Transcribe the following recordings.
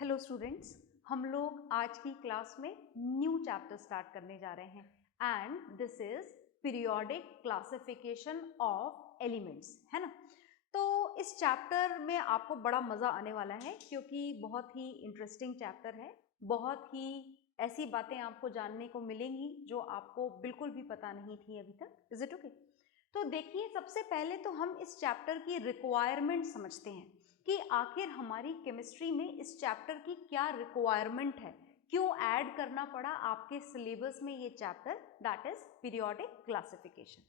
Hello students, हम लोग आज की क्लास में न्यू चैप्टर स्टार्ट करने जा रहे हैं and this is periodic classification of elements, है ना। तो इस चैप्टर में आपको बड़ा मज़ा आने वाला है क्योंकि बहुत ही इंटरेस्टिंग चैप्टर है। बहुत ही ऐसी बातें आपको जानने को मिलेंगी जो आपको बिल्कुल भी पता नहीं थी अभी तक। Is it okay? तो देखिए, सबसे पहले तो हम इस चैप्टर की रिक्वायरमेंट समझते हैं कि आखिर हमारी केमिस्ट्री में इस चैप्टर की क्या रिक्वायरमेंट है, क्यों ऐड करना पड़ा आपके सिलेबस में ये chapter, that is periodic classification.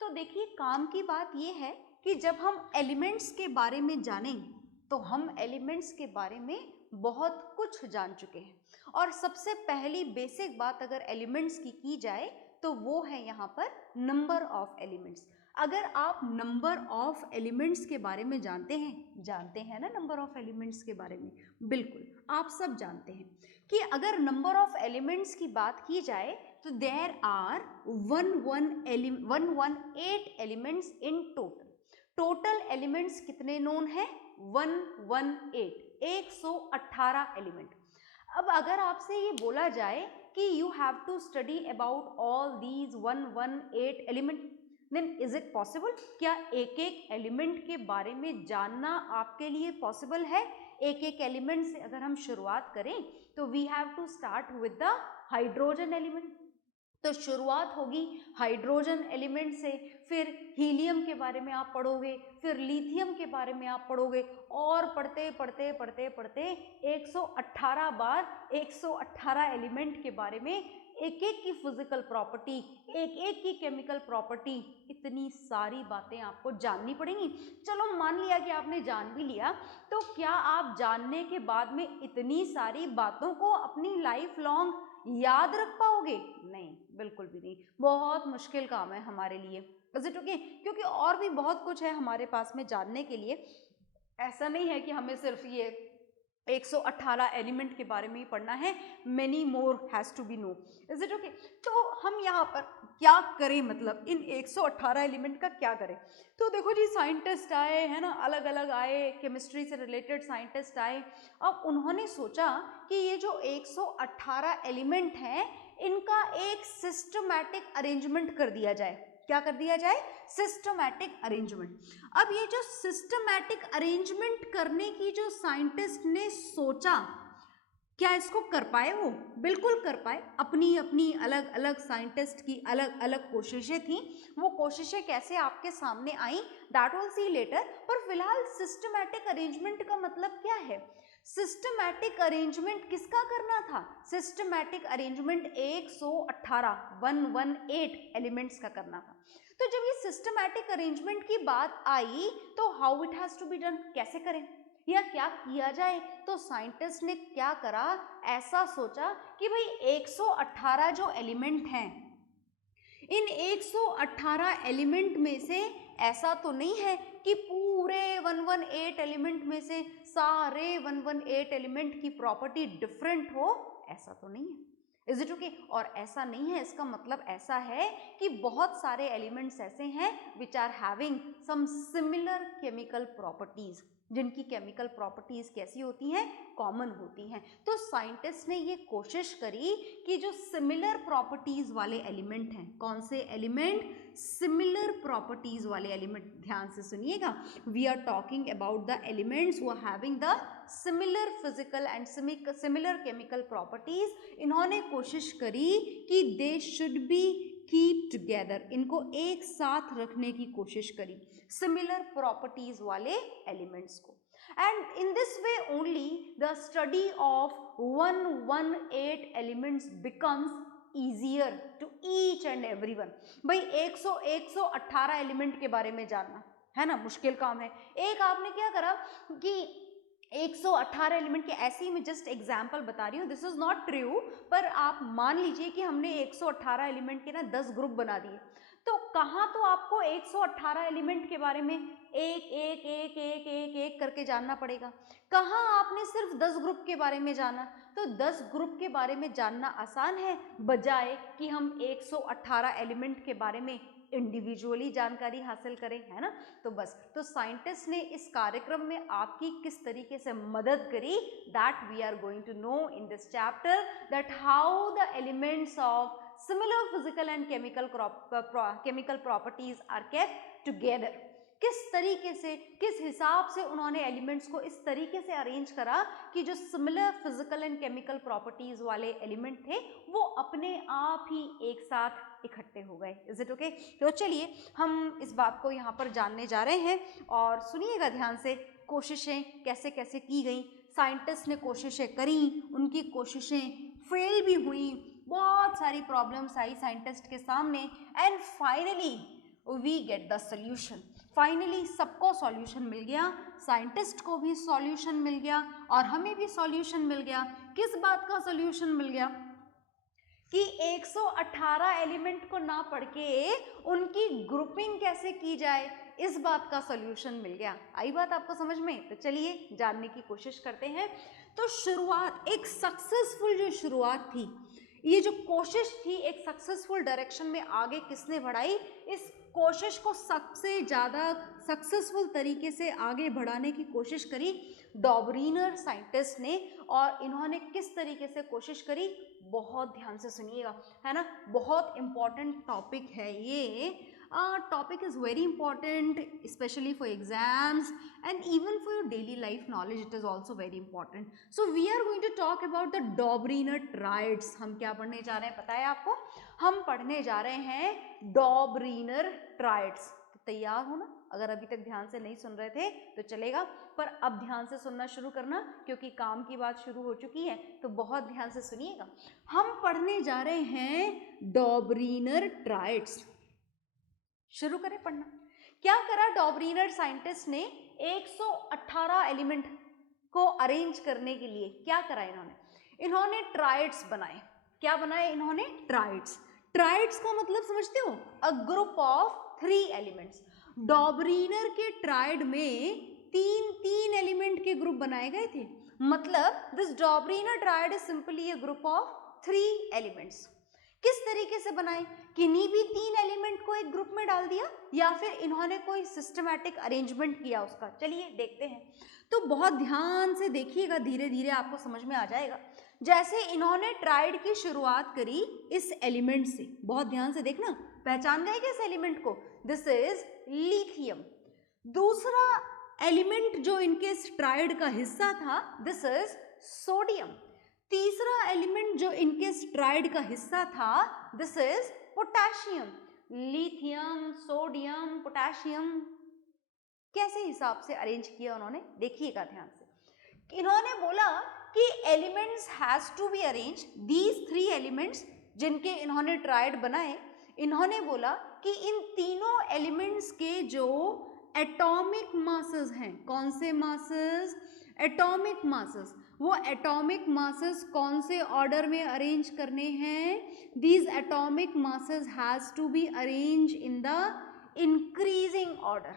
तो देखिए, काम की बात ये है कि जब हम एलिमेंट्स के बारे में जानेंगे तो हम एलिमेंट्स के बारे में बहुत कुछ जान चुके हैं और सबसे पहली बेसिक बात अगर एलिमेंट्स की जाए तो वो है यहाँ पर नंबर ऑफ एलिमेंट्स। अगर आप नंबर ऑफ एलिमेंट्स के बारे में जानते हैं ना, नंबर ऑफ एलिमेंट्स के बारे में बिल्कुल आप सब जानते हैं कि अगर नंबर ऑफ एलिमेंट्स की बात की जाए तो there are 118 elements in total elements कितने नोन है? 118 एलिमेंट। अब अगर आपसे ये बोला जाए कि you have to study about all these 118 element, then is it possible? क्या एक एक एलिमेंट के बारे में जानना आपके लिए पॉसिबल है? एक एक एलिमेंट से अगर हम शुरुआत करें तो we have to start with the hydrogen element. तो शुरुआत होगी हाइड्रोजन एलिमेंट से, फिर हीलियम के बारे में आप पढ़ोगे, फिर लिथियम के बारे में आप पढ़ोगे और पढ़ते पढ़ते पढ़ते पढ़ते 118 बार 118 एलिमेंट के बारे में, एक एक की फिजिकल प्रॉपर्टी, एक एक की केमिकल प्रॉपर्टी, इतनी सारी बातें आपको जाननी पड़ेंगी। चलो मान लिया कि आपने जान भी लिया, तो क्या आप जानने के बाद में इतनी सारी बातों को अपनी लाइफ लॉन्ग याद रख पाओगे? नहीं, बिल्कुल भी नहीं। बहुत मुश्किल काम है हमारे लिए। Is it okay? क्योंकि और भी बहुत कुछ है हमारे पास में जानने के लिए। ऐसा नहीं है कि हमें सिर्फ ये 118 एलिमेंट के बारे में ही पढ़ना है, many more has to be know. Is it okay? तो हम यहाँ पर क्या करें, मतलब इन 118 एलिमेंट का क्या करें? तो देखो जी, साइंटिस्ट आए हैं ना, अलग अलग आए, केमिस्ट्री से रिलेटेड साइंटिस्ट आए। अब उन्होंने सोचा कि ये जो 118 एलिमेंट हैं इनका एक सिस्टमैटिक अरेंजमेंट कर दिया जाए। क्या कर दिया जाए? Systematic arrangement. अब ये जो सिस्टमैटिक अरेंजमेंट करने की जो साइंटिस्ट ने सोचा, क्या इसको कर पाए वो? बिल्कुल कर पाए। अपनी अपनी अलग अलग साइंटिस्ट की अलग अलग कोशिशें थी। वो कोशिशें कैसे आपके सामने आई, दैट विल सी लेटर। पर फिलहाल सिस्टमैटिक अरेंजमेंट का मतलब क्या है? सिस्टमैटिक अरेंजमेंट किसका करना था? सिस्टमैटिक अरेंजमेंट 118 एलिमेंट्स का करना था। तो जब ये सिस्टमैटिक अरेंजमेंट की बात आई तो how it has to be done, कैसे करें या क्या किया जाए? तो साइंटिस्ट ने क्या करा, ऐसा सोचा कि भाई 118 जो एलिमेंट हैं, इन 118 एलिमेंट में से ऐसा तो नहीं है कि पूरे 118 एलिमेंट में से सारे 118 एलिमेंट की प्रॉपर्टी डिफरेंट हो, ऐसा तो नहीं है। Is it okay? और ऐसा नहीं है, इसका मतलब ऐसा है कि बहुत सारे एलिमेंट्स ऐसे हैं which are having some similar chemical properties, जिनकी केमिकल प्रॉपर्टीज कैसी होती हैं? कॉमन होती हैं। तो साइंटिस्ट ने ये कोशिश करी कि जो सिमिलर प्रॉपर्टीज वाले एलिमेंट हैं, कौन से एलिमेंट? सिमिलर प्रॉपर्टीज वाले एलिमेंट। ध्यान से सुनिएगा, we are talking about the elements who are having the similar physical and similar chemical properties. इन्होंने कोशिश करी कि they should be keep together, इनको एक साथ रखने की कोशिश करी, सिमिलर प्रॉपर्टीज वाले एलिमेंट्स को। And in this way only the study of 118 elements becomes easier to each and everyone। भाई 118 एलिमेंट के बारे में जानना है ना, मुश्किल काम है। एक आपने क्या करा कि 118 एलिमेंट के, ऐसे ही मैं जस्ट एग्जाम्पल बता रही हूँ, दिस इज नॉट ट्रू, पर आप मान लीजिए कि हमने 118 एलिमेंट के ना 10 ग्रुप बना दिए, तो कहाँ तो आपको 118 एलिमेंट के बारे में एक एक एक एक एक एक करके जानना पड़ेगा। कहाँ आपने सिर्फ 10 ग्रुप के बारे में जाना, तो 10 ग्रुप के बारे में जानना आसान है, बजाय कि हम 118 एलिमेंट के बारे में इंडिविजुअली जानकारी हासिल करें, है ना। तो बस, तो साइंटिस्ट ने इस कार्यक्रम में आपकी किस तरीके से मदद करी, that we are going to know in this chapter, that how the elements of similar physical and chemical properties are kept together। किस तरीके से, किस हिसाब से उन्होंने एलिमेंट्स को इस तरीके से अरेंज करा कि जो similar physical and chemical properties वाले एलिमेंट थे वो अपने आप ही एक साथ इकट्ठे हो गए। Is it okay? तो चलिए हम इस बात को यहाँ पर जानने जा रहे हैं और सुनिएगा ध्यान से, कोशिशें कैसे कैसे की गई। साइंटिस्ट ने कोशिशें करी, उनकी कोशिशें फेल भी हुई, बहुत सारी प्रॉब्लम्स आई साइंटिस्ट के सामने, and finally we get the solution. Finally सबको सॉल्यूशन मिल गया, साइंटिस्ट को भी सॉल्यूशन मिल गया और हमें भी सॉल्यूशन मिल गया। किस बात का सॉल्यूशन मिल गया? कि 118 एलिमेंट को ना पढ़ के उनकी ग्रुपिंग कैसे की जाए, इस बात का सॉल्यूशन मिल गया। आई बात आपको समझ में? तो चलिए जानने की कोशिश करते हैं। तो शुरुआत, एक सक्सेसफुल जो शुरुआत थी, ये जो कोशिश थी एक सक्सेसफुल डायरेक्शन में आगे किसने बढ़ाई? इस कोशिश को सबसे ज़्यादा सक्सेसफुल तरीके से आगे बढ़ाने की कोशिश करी डॉबरीनर साइंटिस्ट ने। और इन्होंने किस तरीके से कोशिश करी, बहुत ध्यान से सुनिएगा, है ना। बहुत इम्पॉर्टेंट टॉपिक है ये। Topic is very important specially for exams and even for your daily life knowledge it is also very important. So we are going to talk about the Dobriner triads। हम क्या पढ़ने जा रहे हैं पता है आपको? हम पढ़ने जा रहे हैं Dobriner triads। तो तैयार हो ना? अगर अभी तक ध्यान से नहीं सुन रहे थे तो चलेगा, पर अब ध्यान से सुनना शुरू करना क्योंकि काम की बात शुरू हो चुकी है, तो बहुत ध्यान से सुनिएगा। हम पढ़ने जा रहे हैं Dobriner triads। शुरू करें पढ़ना। क्या करा डॉबरीनर साइंटिस्ट ने 118 एलिमेंट को अरेंज करने के लिए? क्या करा इन्होंने? इन्होंने ट्राइड्स बनाए। क्या बनाए इन्होंने? ट्राइड्स। ट्राइड्स का मतलब समझते हो? A group of 3 elements. Dobereiner के ट्राइड में तीन एलिमेंट के ग्रुप बनाए गए थे। मतलब this Dobereiner triad is simply a group of 3 elements. किस तरीके से बनाए? किन्हीं भी 3 एलिमेंट को एक ग्रुप में डाल दिया या फिर इन्होंने कोई सिस्टमैटिक अरेंजमेंट किया उसका? चलिए देखते हैं। तो बहुत ध्यान से देखिएगा, धीरे धीरे आपको समझ में आ जाएगा। जैसे इन्होंने ट्राइड की शुरुआत करी इस एलिमेंट से, बहुत ध्यान से देखना, पहचान गए क्या इस एलिमेंट को? This is lithium. दूसरा एलिमेंट जो इनके ट्राइड का हिस्सा था, दिस इज सोडियम। तीसरा एलिमेंट जो इनके ट्राइड का हिस्सा था, this is potassium. Lithium, sodium, potassium कैसे हिसाब से अरेंज किया उन्होंने? देखिएगा ध्यान से। इन्होंने बोला कि elements has to be arrange, these 3 elements जिनके इन्होंने ट्राइड बनाए, इन्होंने बोला कि इन तीनों एलिमेंट्स के जो एटॉमिक मासेस हैं, कौन से मासेस? Atomic masses. वो एटॉमिक मासेस कौन से ऑर्डर में अरेंज करने हैं? These atomic masses has to be arrange in the increasing order.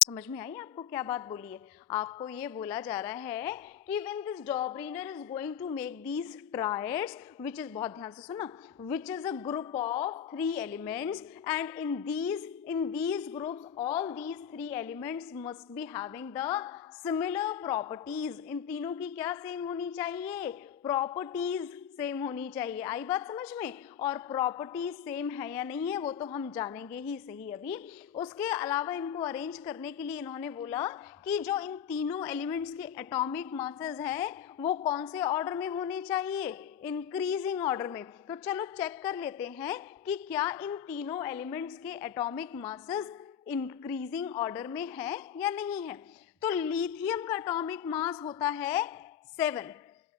समझ में आई आपको क्या बात बोली है? आपको ये बोला जा रहा है कि when this Dobriner is going to make these triads, which is, बहुत ध्यान से सुनना, which is a group of 3 elements, and in these groups all these 3 elements must be having the similar properties। इन तीनों की क्या सेम होनी चाहिए? Properties same होनी चाहिए। आई बात समझ में? और प्रॉपर्टीज सेम है या नहीं है वो तो हम जानेंगे ही सही अभी। उसके अलावा इनको अरेंज करने के लिए इन्होंने बोला कि जो इन तीनों एलिमेंट्स के एटॉमिक मासेस हैं वो कौन से ऑर्डर में होने चाहिए? इंक्रीजिंग ऑर्डर में। तो चलो चेक कर लेते हैं कि क्या इन तीनों एलिमेंट्स के एटॉमिक मासेस इंक्रीजिंग ऑर्डर में है या नहीं है। तो लिथियम का एटॉमिक मास होता है 7,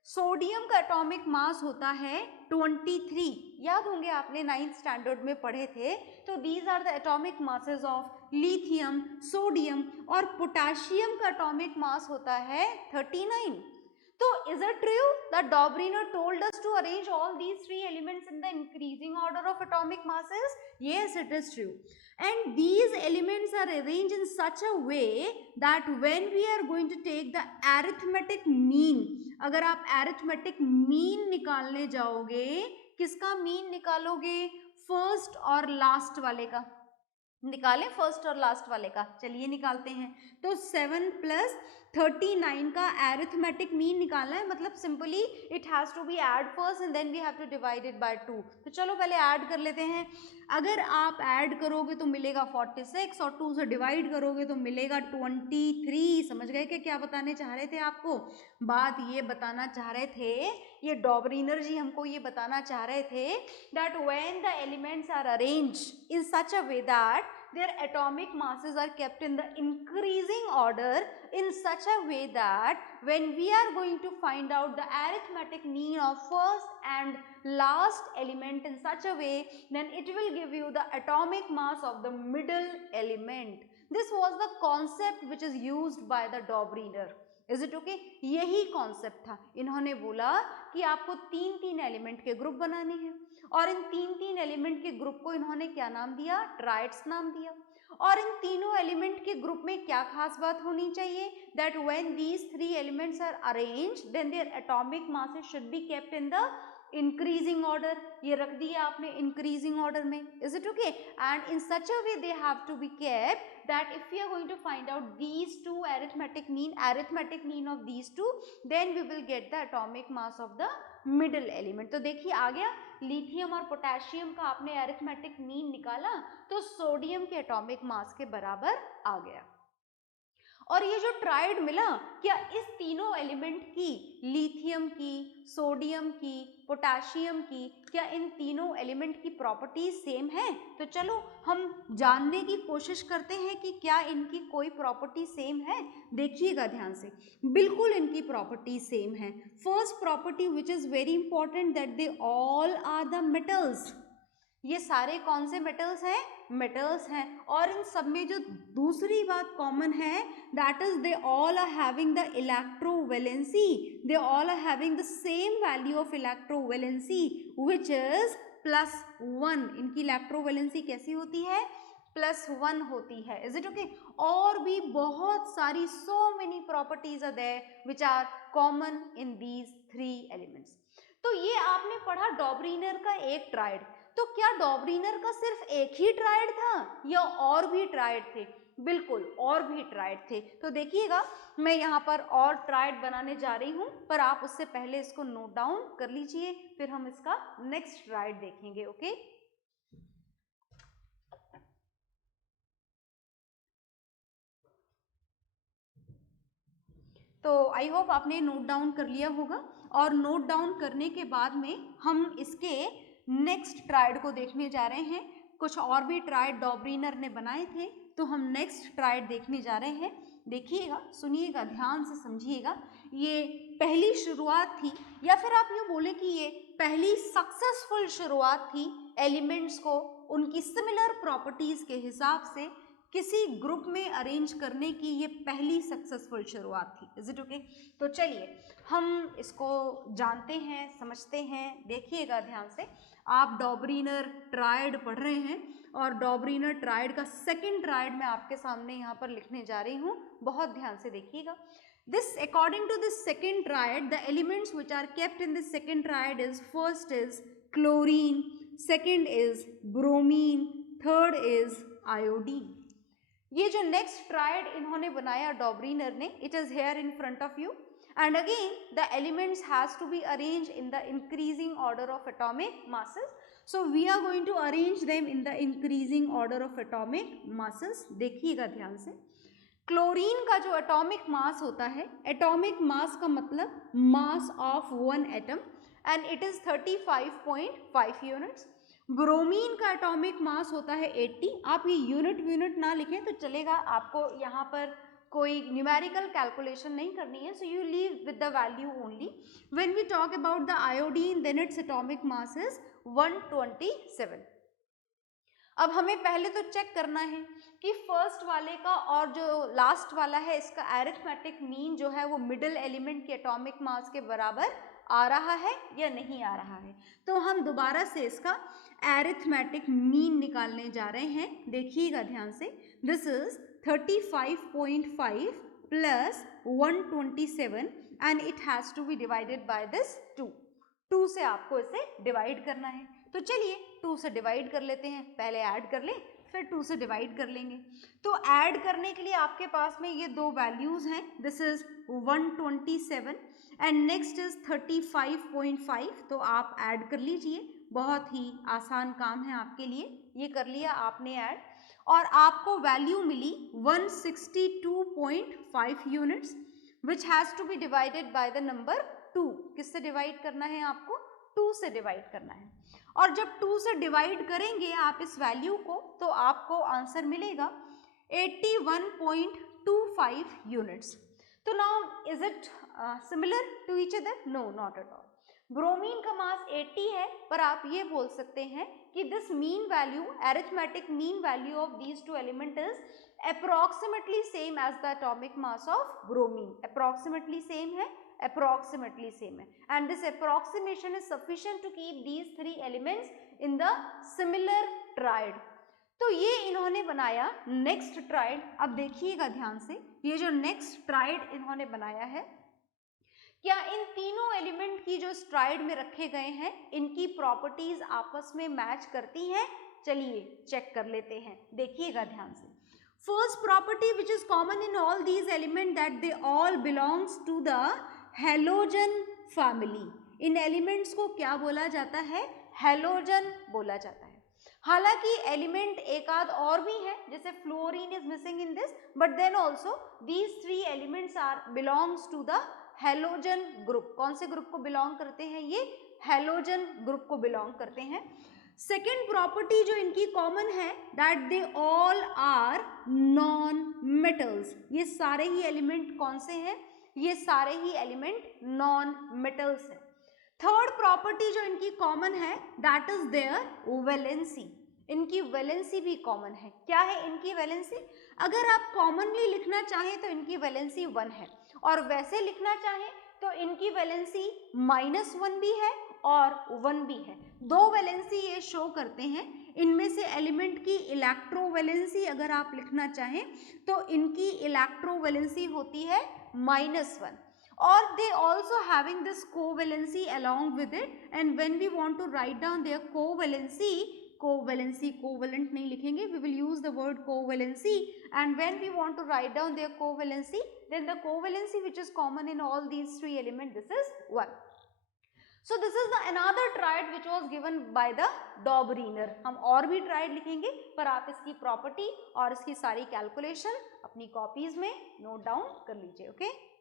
सोडियम का एटॉमिक मास होता है 23। याद होंगे आपने 9th स्टैंडर्ड में पढ़े थे। तो these are the atomic masses of lithium, sodium, और पोटेशियम का एटॉमिक मास होता है 39। So is it true that Dobriner told us to arrange all these 3 elements in the increasing order of atomic masses? Yes, it is true. And these elements are arranged in such a way that when we are going to take the arithmetic mean, अगर आप arithmetic mean निकालने जाओगे, किसका mean निकालोगे? First और last वाले का, निकालें फर्स्ट और लास्ट वाले का, चलिए निकालते हैं। तो 7 + 39 का एरिथमेटिक मीन निकालना है, मतलब simply it has to be add first and then we have to divide it by 2। तो चलो पहले ऐड कर लेते हैं। अगर आप ऐड करोगे तो मिलेगा 46 और 2 से डिवाइड करोगे तो मिलेगा 23। समझ गए कि क्या बताने चाह रहे थे आपको? बात ये बताना चाह रहे थे, ये डॉबरीनर जी हमको ये बताना चाह रहे थे that when the elements are arranged in such a way that their atomic masses are kept in the increasing order in such a way that when we are going to find out the arithmetic mean of first and last element in such a way, then it will give you the atomic mass of the middle element. This was the concept which is used by the Dobriner. Is it okay? यही concept था। इन्होंने बोला कि आपको 3-3 element के group बनाने हैं और इन 3-3 एलिमेंट के ग्रुप को इन्होंने क्या नाम दिया? ट्राइड्स नाम दिया। और इन तीनों एलिमेंट के ग्रुप में क्या खास बात होनी चाहिए? That when these 3 elements are arranged then their atomic masses should be kept in the increasing order. ये रख दिया आपने इंक्रीजिंग ऑर्डर में। Is it okay? And in such a way they have to be kept that if we are going to find out these two arithmetic mean of these two, then we will get the atomic mass of the middle element. तो देखिए आ गया, lithium और potassium का आपने arithmetic mean निकाला तो sodium के atomic mass के बराबर आ गया। और ये जो ट्राइड मिला, क्या इस तीनों एलिमेंट की, लिथियम की, सोडियम की, पोटेशियम की, क्या इन तीनों एलिमेंट की प्रॉपर्टीज सेम है? तो चलो हम जानने की कोशिश करते हैं कि क्या इनकी कोई प्रॉपर्टी सेम है। देखिएगा ध्यान से, बिल्कुल इनकी प्रॉपर्टी सेम है। First property which is very important that they all are the metals. ये सारे कौन से मेटल्स हैं? मेटल्स हैं। और इन सब में जो दूसरी बात कॉमन है that is they all are having the electrovalency, they all are having the same value of electrovalency which is +1। इनकी इलेक्ट्रोवैलेंसी कैसी होती है? +1 होती है। Is it okay? और भी बहुत सारी so many properties are there which are common in these 3 elements. तो ये आपने पढ़ा डॉबरीनर का एक ट्राइड। तो क्या डॉबरीनर का सिर्फ एक ही ट्राइड था या और भी ट्राइड थे? बिल्कुल और भी ट्राइड थे। तो देखिएगा मैं यहाँ पर और ट्राइड बनाने जा रही हूँ, पर आप उससे पहले इसको नोट डाउन कर लीजिए, फिर हम इसका नेक्स्ट ट्राइड देखेंगे। ओके, तो आई होप आपने नोट डाउन कर लिया होगा। और नोट डाउन करने के बाद में हम इसके नेक्स्ट ट्राइड को देखने जा रहे हैं। कुछ और भी ट्राइड डॉबरीनर ने बनाए थे, तो हम नेक्स्ट ट्राइड देखने जा रहे हैं। देखिएगा, सुनिएगा, ध्यान से समझिएगा। ये पहली शुरुआत थी, या फिर आप यूँ बोले कि ये पहली सक्सेसफुल शुरुआत थी एलिमेंट्स को उनकी सिमिलर प्रॉपर्टीज के हिसाब से किसी ग्रुप में अरेंज करने की। ये पहली सक्सेसफुल शुरुआत थी। Is it okay? तो चलिए हम इसको जानते हैं, समझते हैं। देखिएगा ध्यान से, आप डॉबरीनर ट्राइड पढ़ रहे हैं और डॉबरीनर ट्राइड का सेकंड ट्राइड मैं आपके सामने यहाँ पर लिखने जा रही हूँ। बहुत ध्यान से देखिएगा। This, according to this second triad, the elements which are kept in this second triad is, first is chlorine, second is bromine, third is iodine. ये जो नेक्स्ट ट्राइड इन्होंने बनाया डॉबरीनर ने, it is here in front of you, and again the elements has to be arranged in the increasing order of atomic masses. So we are going to arrange them in the increasing order of atomic masses. देखिएगा ध्यान से, chlorine का जो atomic mass होता है, atomic mass का मतलब mass of one atom, and it is 35.5 units. Bromine का एटॉमिक मास होता है 80। आप ये यूनिट ना लिखें तो चलेगा, आपको यहाँ पर कोई न्यूमेरिकल कैलकुलेशन नहीं करनी है, so you leave with the value only. When we talk about the iodine, then its atomic mass is 127। अब हमें पहले तो चेक करना है कि फर्स्ट वाले का और जो लास्ट वाला है इसका एरिथमेटिक मीन जो है वो मिडिल एलिमेंट के एटॉमिक मास के बराबर आ रहा है या नहीं आ रहा है। तो हम दोबारा से इसका एरिथमेटिक मीन निकालने जा रहे हैं। देखिएगा ध्यान से, this is 35.5 plus 127 and it has to be divided by this 2. 2 से आपको इसे डिवाइड करना है। तो चलिए 2 से डिवाइड कर लेते हैं, पहले ऐड कर लें फिर 2 से डिवाइड कर लेंगे। तो ऐड करने के लिए आपके पास में ये दो वैल्यूज हैं, this is 127 and next is 35.5। तो आप ऐड कर लीजिए, बहुत ही आसान काम है आपके लिए। ये कर लिया आपने ऐड और आपको वैल्यू मिली 162.5 units which has to be divided by the number 2। किससे डिवाइड करना है आपको? 2 से डिवाइड करना है। और जब 2 से डिवाइड करेंगे आप इस वैल्यू को तो आपको आंसर मिलेगा 81.25 यूनिट्स। तो now is it similar to each other? No, not at all. Bromine का मास 80 है, पर आप ये बोल सकते हैं कि this mean value, arithmetic mean value of these to element is approximately same as the atomic mass of bromine. approximately same है, approximately same है, and this approximation is sufficient to keep these three elements in the similar triad. तो ये इन्होंने बनाया next tried. अब देखिएगा ध्यान से, ये जो नेक्स्ट ट्राइड इन्होंने बनाया है, क्या इन तीनों एलिमेंट की जो ट्राइड में रखे गए हैं इनकी प्रॉपर्टीज आपस में मैच करती हैं? चलिए चेक कर लेते हैं, देखिएगा ध्यान से। First property which is common in all these elements that they all belongs to the halogen family. In elements को क्या बोला जाता है? हेलोजन बोला जाता है। हालांकि एलिमेंट एक आध और भी है, जैसे fluorine is missing in this, but then also these 3 elements are belongs to the halogen group. कौन से ग्रुप को बिलोंग करते हैं? ये हेलोजन ग्रुप को बिलोंग करते हैं। सेकेंड प्रॉपर्टी जो इनकी कॉमन है, that they all are non metals. ये सारे ही एलिमेंट कौन से हैं? ये सारे ही एलिमेंट नॉन मेटल्स हैं। थर्ड प्रॉपर्टी जो इनकी कॉमन है, दैट इज देयर वैलेंसी। इनकी वैलेंसी भी कॉमन है। क्या है इनकी वैलेंसी? अगर आप कॉमनली लिखना चाहें तो इनकी वैलेंसी 1 है, और वैसे लिखना चाहें तो इनकी वैलेंसी -1 भी है और 1 भी है। 2 वैलेंसी ये शो करते हैं। इनमें से एलिमेंट की इलेक्ट्रोवैलेंसी अगर आप लिखना चाहें तो इनकी इलेक्ट्रोवैलेंसी होती है -1, और they also having this covalency along with it, and when we want to write down their covalent नहीं लिखेंगे, we will use the word covalency, and when we want to write down their covalency, then the covalency which is common in all these 3 elements, this is 1. So this is the another triad which was given by the Dobereiner. हम और भी triad लिखेंगे, पर आप इसकी property और इसकी सारी कैलकुलेशन अपनी कॉपीज में नोट डाउन कर लीजिए, ओके?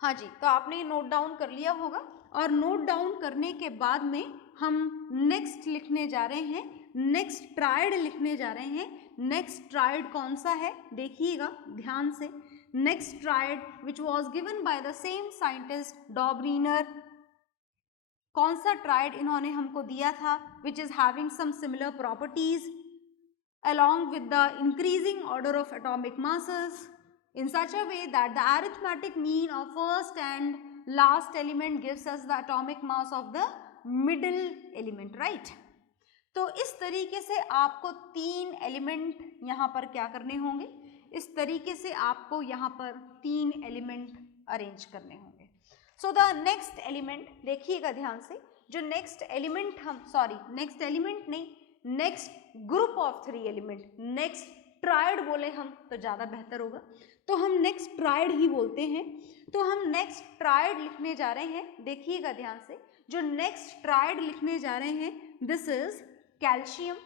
हाँ जी, तो आपने नोट डाउन कर लिया होगा, और नोट डाउन करने के बाद में हम नेक्स्ट लिखने जा रहे हैं, नेक्स्ट ट्राइड लिखने जा रहे हैं। नेक्स्ट ट्राइड कौन सा है देखिएगा ध्यान से। Next triad which was given by the same scientist Dobereiner. कौन सा ट्राइड इन्होंने हमको दिया था? Which is having some similar properties along with the increasing order of atomic masses in such a way that the arithmetic mean of first and last element gives us the atomic mass of the middle element, right? तो इस तरीके से आपको 3 element यहाँ पर क्या करने होंगे? इस तरीके से आपको यहाँ पर 3 एलिमेंट अरेंज करने होंगे। सो द नेक्स्ट एलिमेंट देखिएगा ध्यान से, जो नेक्स्ट एलिमेंट नेक्स्ट एलिमेंट नहीं, next group of 3 element, next tried बोले हम तो ज़्यादा बेहतर होगा, तो हम नेक्स्ट ट्राइड ही बोलते हैं। तो हम नेक्स्ट ट्राइड लिखने जा रहे हैं, देखिएगा ध्यान से, जो नेक्स्ट ट्राइड लिखने जा रहे हैं, दिस इज कैल्शियम।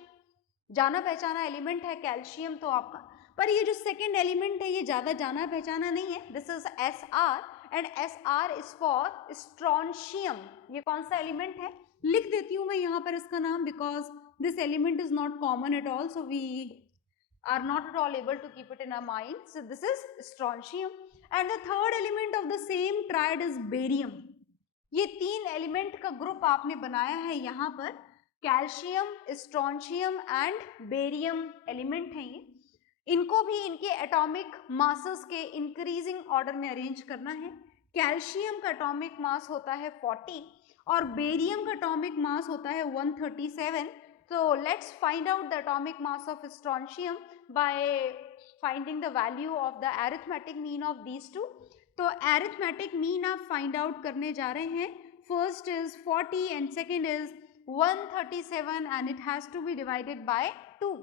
जाना पहचाना एलिमेंट है कैल्शियम तो आपका, पर ये जो सेकेंड एलिमेंट है ये ज़्यादा जाना पहचाना नहीं है, this is Sr, and Sr is for strontium. ये कौन सा एलिमेंट है? लिख देती हूँ मैं यहाँ पर इसका नाम, because this element is not common at all, so we are not at all able to keep it in our mind. So this is strontium, and the third element of the same triad is barium. ये 3 element का group आपने बनाया है यहाँ पर, calcium, strontium and barium element हैं ये। इनको भी इनके एटॉमिक मासेस के इंक्रीजिंग ऑर्डर में अरेंज करना है। कैल्शियम का एटॉमिक मास होता है 40 और बेरियम का एटॉमिक मास होता है 137। So let's find out the atomic mass of strontium by finding the value of the arithmetic mean of these two. तो एरिथमेटिक मीन आप फाइंड आउट करने जा रहे हैं। First is 40 and second is 137 and it has to be divided by 2।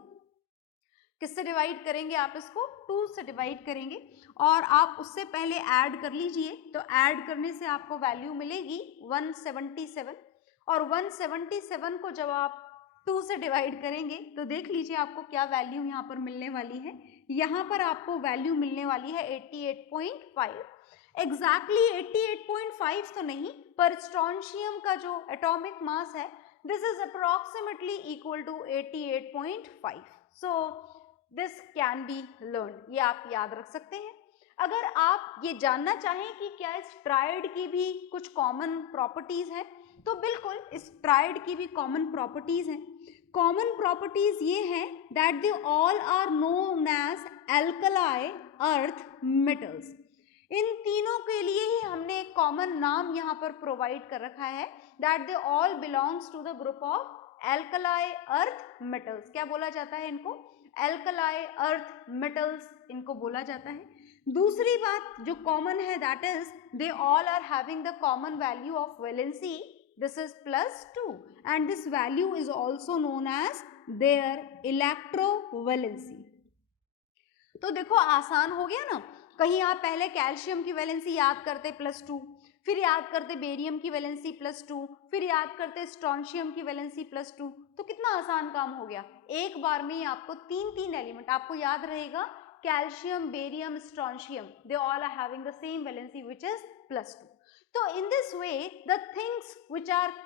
किससे divide करेंगे आप इसको? 2 से डिवाइड करेंगे और आप उससे पहले ऐड कर लीजिए। तो ऐड करने से आपको वैल्यू मिलेगी 177 और 177 को जब आप 2 से डिवाइड करेंगे तो देख लीजिए आपको क्या वैल्यू यहाँ पर मिलने वाली है। यहाँ पर आपको वैल्यू मिलने वाली है 88.5। एग्जैक्टली 88.5 तो नहीं, पर स्ट्रोंशियम का जो एटॉमिक मास है this is approximately equal to 88.5। So this can be learn, ये आप याद रख सकते हैं। अगर आप ये जानना चाहें कि क्या इस ट्राइड की भी कुछ कॉमन प्रॉपर्टीज हैं, तो बिल्कुल इस ट्राइड की भी कॉमन प्रॉपर्टीज हैं। कॉमन प्रॉपर्टीज ये हैं that they all are known as alkali earth metals. इन तीनों के लिए ही हमने एक कॉमन नाम यहाँ पर प्रोवाइड कर रखा है that they all belongs to the group of alkali earth metals. क्या बोला जाता है इनको? एल्कलाई अर्थ मेटल्स इनको बोला जाता है। दूसरी बात जो कॉमन है that is they all are having the common value of valency, this is +2 and this value is also known as their electrovalency। तो देखो आसान हो गया ना। कहीं आप पहले कैल्शियम की वैलेंसी याद करते +2, फिर याद करते बेरियम की वैलेंसी +2, फिर याद करते स्ट्रोंशियम की वैलेंसी +2, तो कितना आसान काम हो गया। एक बार में ही आपको तीन एलिमेंट आपको याद रहेगा, calcium, barium, strontium, they all are having the same valency which is +2। So in this way the things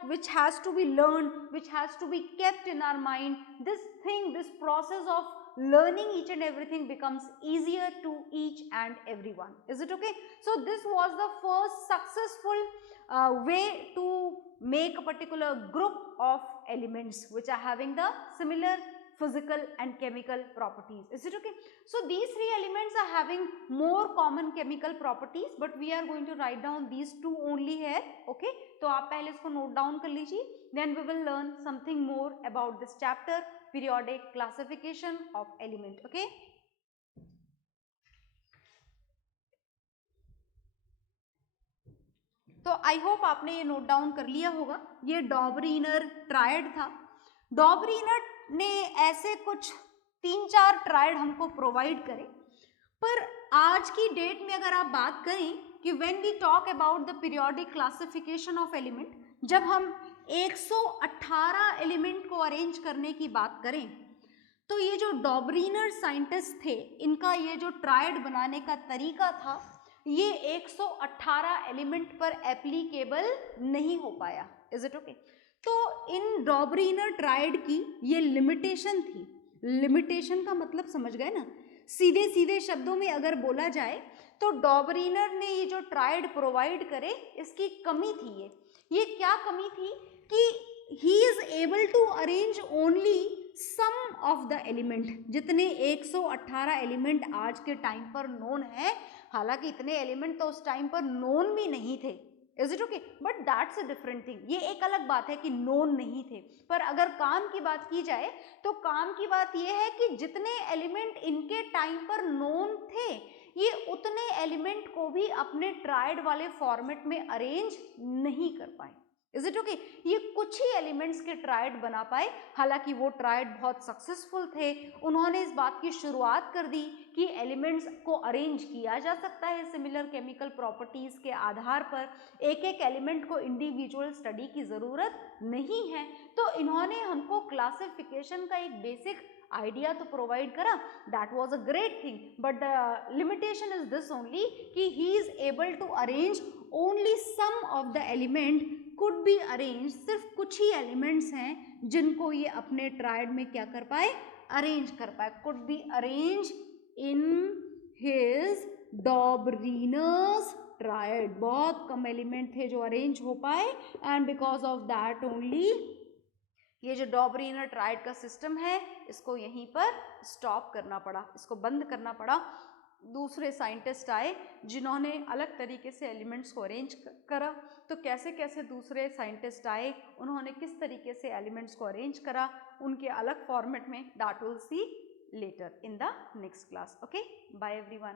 which has to be learned, which has to be kept in our mind, this process of learning each and everything becomes easier to each and everyone. Is it okay? So this was the first successful way to make a particular group of elements which are having the similar physical and chemical properties. Is it okay? So these three elements are having more common chemical properties, but we are going to write down these two only here. Okay? तो आप पहले इसको note down कर लीजिए. Then we will learn something more about this chapter, periodic classification of element. Okay? तो I hope आपने ये note down कर लिया होगा। ये डॉबरीनर ट्रायड था। डॉबरीनर ने ऐसे कुछ 3-4 ट्रायड हमको प्रोवाइड करे, पर आज की डेट में अगर आप बात करें कि when we talk about the periodic classification of element, जब हम 118 एलिमेंट को अरेंज करने की बात करें, तो ये जो डॉबरीनर साइंटिस्ट थे, इनका ये जो ट्रायड बनाने का तरीका था, ये 118 एलिमेंट पर एप्लीकेबल नहीं हो पाया। Is it okay? तो इन डॉबरीनर ट्रायड की ये लिमिटेशन थी। लिमिटेशन का मतलब समझ गए ना? सीधे सीधे शब्दों में अगर बोला जाए तो डॉबरीनर ने ये जो ट्रायड प्रोवाइड करे, इसकी कमी थी। ये क्या कमी थी कि he is able to arrange only some of the element. जितने 118 एलिमेंट आज के टाइम पर नोन है, हालांकि इतने एलिमेंट तो उस टाइम पर नोन भी नहीं थे। Is it okay? But that's a different thing. ये एक अलग बात है कि नोन नहीं थे, पर अगर काम की बात की जाए तो काम की बात ये है कि जितने एलिमेंट इनके टाइम पर नोन थे, ये उतने एलिमेंट को भी अपने ट्रायड वाले फॉर्मेट में अरेंज नहीं कर पाए। Is it okay? ये कुछ ही एलिमेंट्स के ट्रायड बना पाए, हालांकि वो ट्रायड बहुत सक्सेसफुल थे। उन्होंने इस बात की शुरुआत कर दी कि एलिमेंट्स को अरेंज किया जा सकता है सिमिलर केमिकल प्रॉपर्टीज के आधार पर। एक एक एलिमेंट को इंडिविजुअल स्टडी की ज़रूरत नहीं है। तो इन्होंने हमको क्लासिफिकेशन का एक बेसिक आइडिया तो प्रोवाइड करा, that was a great thing, but the limitation is this only कि he is able to arrange only some of the element could be arrange. सिर्फ कुछ ही एलिमेंट्स हैं जिनको ये अपने ट्रायड में क्या कर पाए, अरेंज कर पाए, could be arrange in his Dobereiner's triad. बहुत कम एलिमेंट थे जो अरेंज हो पाए, and because of that only ये जो डॉबरीनर ट्रायड का सिस्टम है, इसको यहीं पर स्टॉप करना पड़ा, इसको बंद करना पड़ा। दूसरे साइंटिस्ट आए जिन्होंने अलग तरीके से एलिमेंट्स को अरेंज करा। तो कैसे कैसे दूसरे साइंटिस्ट आए, उन्होंने किस तरीके से एलिमेंट्स को अरेंज करा, उनके अलग फॉर्मेट में, that will see later in the next class. Okay, bye everyone.